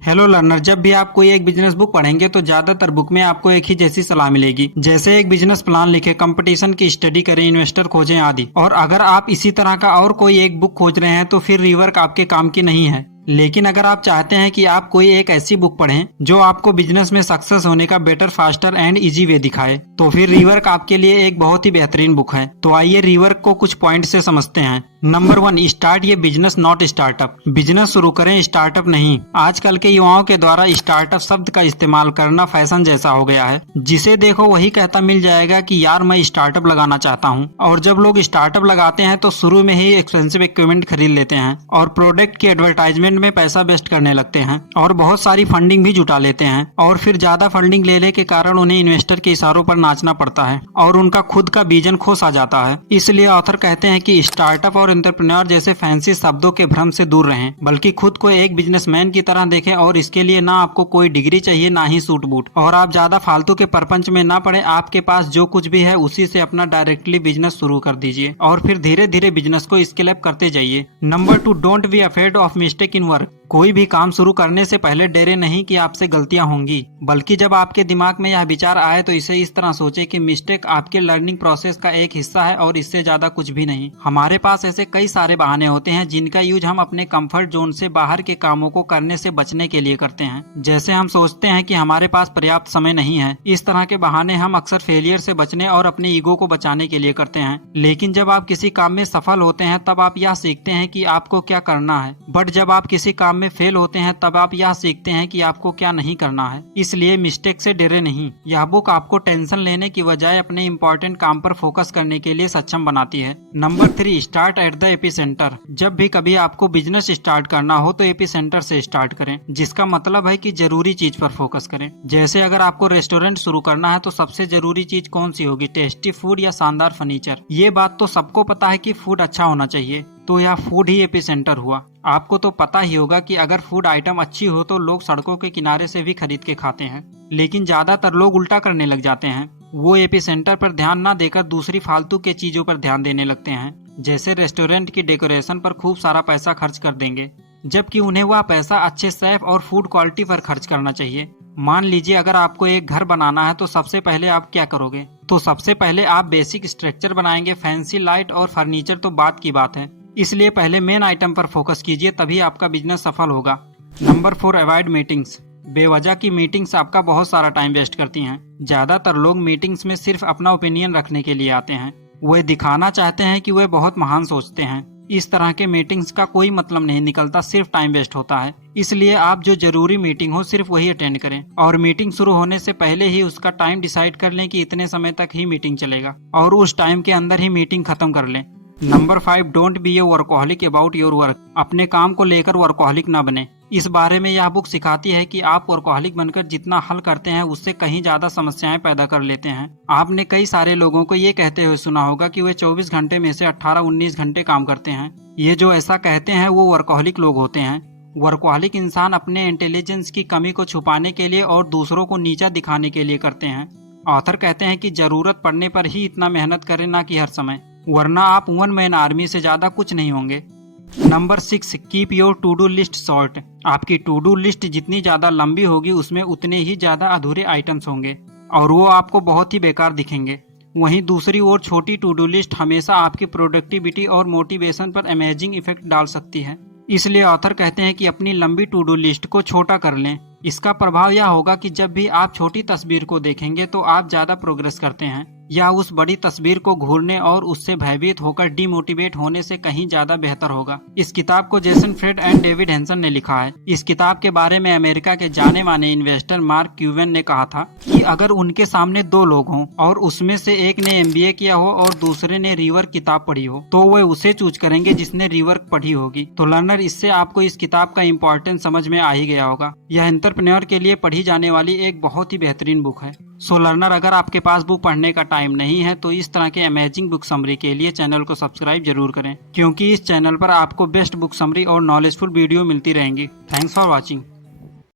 Hello learner, जब भी आप कोई एक बिजनेस बुक पढ़ेंगे तो ज्यादातर बुक में आपको एक ही जैसी सलाह मिलेगी, जैसे एक बिजनेस प्लान लिखें, कंपटीशन की स्टडी करें, इन्वेस्टर खोजें आदि। और अगर आप इसी तरह का और कोई एक बुक खोज रहे हैं तो फिर रीवर्क आपके काम की नहीं है। लेकिन अगर आप चाहते हैं कि आप कोई एक ऐसी बुक पढ़ें जो आपको बिजनेस में सक्सेस होने का better, faster and easy way दिखाए, तो फिर रीवर्क आपके लिए एक बहुत ही बेहतरीन बुक है। तो आइए रीवर्क को कुछ पॉइंट से समझते हैं। नंबर 1, स्टार्ट ये बिजनेस नॉट स्टार्टअप। बिजनेस शुरू करें, स्टार्टअप नहीं। आजकल के युवाओं के द्वारा स्टार्टअप शब्द का इस्तेमाल करना फैशन जैसा हो गया है। जिसे देखो वही कहता मिल जाएगा कि यार मैं स्टार्टअप लगाना चाहता हूँ। और जब लोग स्टार्टअप लगाते हैं तो शुरू में ही एक्सपेंसिव इक्विपमेंट खरीद लेते हैं और प्रोडक्ट की एडवर्टाइजमेंट में पैसा वेस्ट करने लगते हैं और बहुत सारी फंडिंग भी जुटा लेते हैं। और फिर ज्यादा फंडिंग लेने के कारण उन्हें इन्वेस्टर के इशारों पर नाचना पड़ता है और उनका खुद का विजन खोस आ जाता है। इसलिए ऑथर कहते हैं कि स्टार्टअप और एंटरप्रेन्योर जैसे फैंसी शब्दों के भ्रम से दूर रहें, बल्कि खुद को एक बिजनेसमैन की तरह देखें। और इसके लिए ना आपको कोई डिग्री चाहिए, ना ही सूट बूट, और आप ज्यादा फालतू के परपंच में ना पड़े। आपके पास जो कुछ भी है उसी से अपना डायरेक्टली बिजनेस शुरू कर दीजिए और फिर धीरे धीरे बिजनेस को स्केल अप करते जाइए। Number 2, don't be afraid of mistake in work. कोई भी काम शुरू करने से पहले डरे नहीं कि आपसे गलतियां होंगी, बल्कि जब आपके दिमाग में यह विचार आए तो इसे इस तरह सोचे कि मिस्टेक आपके लर्निंग प्रोसेस का एक हिस्सा है और इससे ज्यादा कुछ भी नहीं। हमारे पास ऐसे कई सारे बहाने होते हैं जिनका यूज हम अपने कंफर्ट जोन से बाहर के कामों को करने से बचने के लिए करते हैं। जैसे हम सोचते हैं कि हमारे पास पर्याप्त समय नहीं है। इस तरह के बहाने हम अक्सर फेलियर से बचने और अपने ईगो को बचाने के लिए करते हैं। लेकिन जब आप किसी काम में सफल होते हैं तब आप यह सीखते हैं कि आपको क्या करना है, बट जब आप किसी काम में फेल होते हैं तब आप यह सीखते हैं कि आपको क्या नहीं करना है। इसलिए मिस्टेक से डरे नहीं। यह बुक आपको टेंशन लेने की बजाय अपने इम्पोर्टेंट काम पर फोकस करने के लिए सक्षम बनाती है। Number 3, start at the epicentre. जब भी कभी आपको बिजनेस स्टार्ट करना हो तो एपिसेंटर से स्टार्ट करें, जिसका मतलब है कि जरूरी चीज पर फोकस करें। जैसे अगर आपको रेस्टोरेंट शुरू करना है तो सबसे जरूरी चीज कौन सी होगी? टेस्टी फूड या शानदार फर्नीचर? ये बात तो सबको पता है कि फूड अच्छा होना चाहिए, तो यह फूड ही एपिसेंटर हुआ। आपको तो पता ही होगा कि अगर फूड आइटम अच्छी हो तो लोग सड़कों के किनारे से भी खरीद के खाते हैं। लेकिन ज्यादातर लोग उल्टा करने लग जाते हैं। वो एपिसेंटर पर ध्यान न देकर दूसरी फालतू के चीजों पर ध्यान देने लगते हैं। जैसे रेस्टोरेंट की डेकोरेशन पर खूब सारा पैसा खर्च कर देंगे, जबकि उन्हें वह पैसा अच्छे शेफ और फूड क्वालिटी पर खर्च करना चाहिए। मान लीजिए अगर आपको एक घर बनाना है तो सबसे पहले आप क्या करोगे? तो सबसे पहले आप बेसिक स्ट्रक्चर बनाएंगे। फैंसी लाइट और फर्नीचर तो बात की बात है। इसलिए पहले मेन आइटम पर फोकस कीजिए, तभी आपका बिजनेस सफल होगा। Number 4, avoid meetings. बेवजह की मीटिंग्स आपका बहुत सारा टाइम वेस्ट करती हैं। ज्यादातर लोग मीटिंग्स में सिर्फ अपना ओपिनियन रखने के लिए आते हैं। वे दिखाना चाहते हैं कि वे बहुत महान सोचते हैं। इस तरह के मीटिंग्स का कोई मतलब नहीं निकलता, सिर्फ टाइम वेस्ट होता है। इसलिए आप जो जरूरी मीटिंग हो सिर्फ वही अटेंड करें और मीटिंग शुरू होने से पहले ही उसका टाइम डिसाइड कर लें कि इतने समय तक ही मीटिंग चलेगा और उस टाइम के अंदर ही मीटिंग खत्म कर लें। Number 5, don't be A workaholic about your work. अपने काम को लेकर वर्कोहलिक न बने। इस बारे में यह बुक सिखाती है कि आप वर्कोहलिक बनकर जितना हल करते हैं उससे कहीं ज्यादा समस्याएं पैदा कर लेते हैं। आपने कई सारे लोगों को ये कहते हुए सुना होगा कि वे 24 घंटे में से 18-19 घंटे काम करते हैं। ये जो ऐसा कहते हैं वो वर्कोहलिक लोग होते हैं। वर्कोहलिक इंसान अपने इंटेलिजेंस की कमी को छुपाने के लिए और दूसरों को नीचा दिखाने के लिए करते हैं। ऑथर कहते हैं कि जरूरत पड़ने पर ही इतना मेहनत करें, ना कि हर समय, वरना आप वन मैन आर्मी से ज्यादा कुछ नहीं होंगे। Number 6, keep your to do list short. आपकी टू डू लिस्ट जितनी ज्यादा लंबी होगी उसमें उतने ही ज्यादा अधूरे आइटम्स होंगे और वो आपको बहुत ही बेकार दिखेंगे। वहीं दूसरी ओर छोटी टू डू लिस्ट हमेशा आपकी प्रोडक्टिविटी और मोटिवेशन पर अमेजिंग इफेक्ट डाल सकती है। इसलिए ऑथर कहते हैं कि अपनी लंबी टू डू लिस्ट को छोटा कर लें। इसका प्रभाव यह होगा कि जब भी आप छोटी तस्वीर को देखेंगे तो आप ज्यादा प्रोग्रेस करते हैं, या उस बड़ी तस्वीर को घूरने और उससे भयभीत होकर डिमोटिवेट होने से कहीं ज्यादा बेहतर होगा। इस किताब को Jason Fried and David Hansson ने लिखा है। इस किताब के बारे में अमेरिका के जाने माने इन्वेस्टर मार्क क्यूवन ने कहा था कि अगर उनके सामने 2 लोग हों और उसमें से एक ने एमबीए किया हो और दूसरे ने रीवर्क किताब पढ़ी हो तो वे उसे चूज करेंगे जिसने रीवर्क पढ़ी होगी। तो लर्नर, इससे आपको इस किताब का इम्पोर्टेंस समझ में आ ही गया होगा। यह एंटरप्रेन्योर के लिए पढ़ी जाने वाली एक बहुत ही बेहतरीन बुक है। सो लर्नर, अगर आपके पास बुक पढ़ने का टाइम नहीं है तो इस तरह के अमेजिंग बुक समरी के लिए चैनल को सब्सक्राइब जरूर करें, क्योंकि इस चैनल पर आपको बेस्ट बुक समरी और नॉलेजफुल वीडियो मिलती रहेंगी। Thanks for watching.